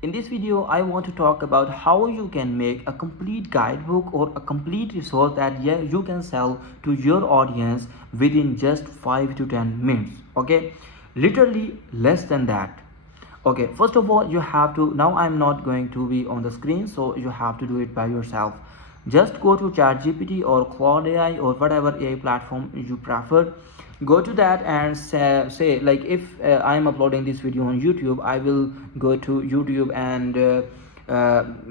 In this video, I want to talk about how you can make a complete guidebook or a complete resource that you can sell to your audience within just 5 to 10 minutes. Okay, literally less than that. Okay, first of all, you have to, now I'm not going to be on the screen, so you have to do it by yourself. Just go to ChatGPT or Claude AI or whatever AI platform you prefer. Go to that and say like, if I'm uploading this video on YouTube, I will go to YouTube and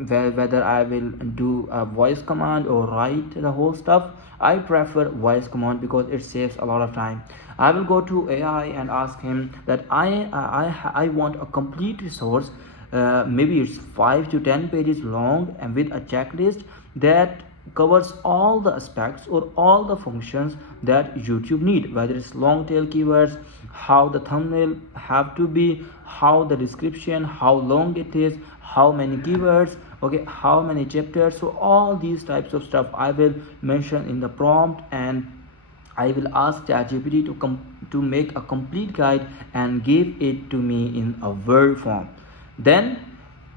whether I will do a voice command or write the whole stuff. I prefer voice command because it saves a lot of time. I will go to AI and ask him that I want a complete resource, maybe it's 5 to 10 pages long and with a checklist that covers all the aspects or all the functions that YouTube need, whether it's long tail keywords, how the thumbnail have to be, how the description, how long it is, how many keywords, okay, how many chapters. So all these types of stuff I will mention in the prompt, and I will ask ChatGPT to make a complete guide and give it to me in a Word form. Then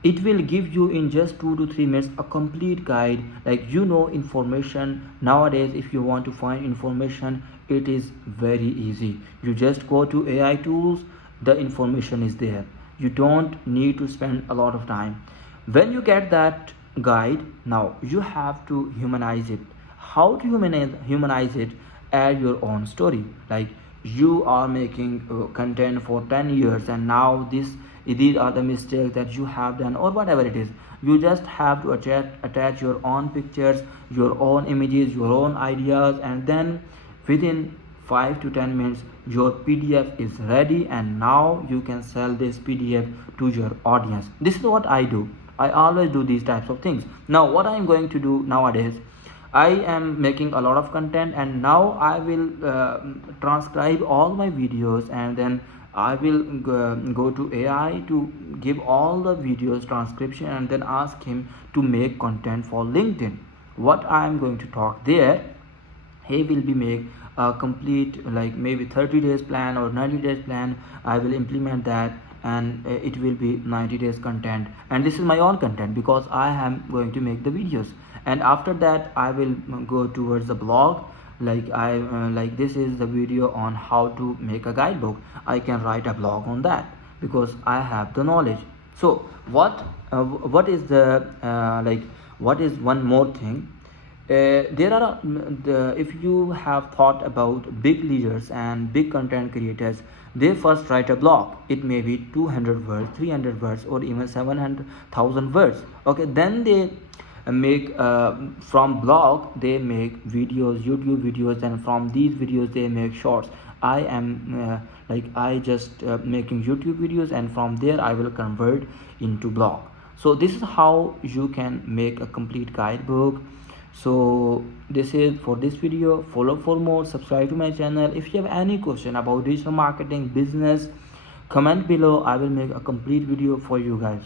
it will give you in just 2 to 3 minutes a complete guide. Like, information nowadays, if you want to find information, it is very easy. You just go to AI tools, the information is there. You don't need to spend a lot of time. When you get that guide, now you have to humanize it. How to humanize it? Add your own story. Like, you are making content for 10 years and now these are the mistakes that you have done, or whatever it is. You just have to attach your own pictures, your own images, your own ideas, and then within 5 to 10 minutes your PDF is ready, and now you can sell this PDF to your audience. This is what I do. I always do these types of things. Now what I am going to do nowadays, I am making a lot of content, and now I will transcribe all my videos, and then I will go to AI to give all the videos transcription, and then ask him to make content for LinkedIn. What I am going to talk there, he will be make a complete, like maybe 30 days plan or 90 days plan. I will implement that, and it will be 90 days content, and this is my own content because I am going to make the videos. And after that I will go towards the blog. Like, like, this is the video on how to make a guidebook. I can write a blog on that because I have the knowledge. So what is the like, what is one more thing? There are if you have thought about big leaders and big content creators, they first write a blog. It may be 200 words, 300 words, or even 700,000 words. Okay, then they make from blog they make videos, YouTube videos, and from these videos they make shorts. I am like, I just making YouTube videos, and from there I will convert into blog. So this is how you can make a complete guidebook. So this is for this video. Follow for more, subscribe to my channel. If you have any question about digital marketing, business, comment below. I will make a complete video for you guys.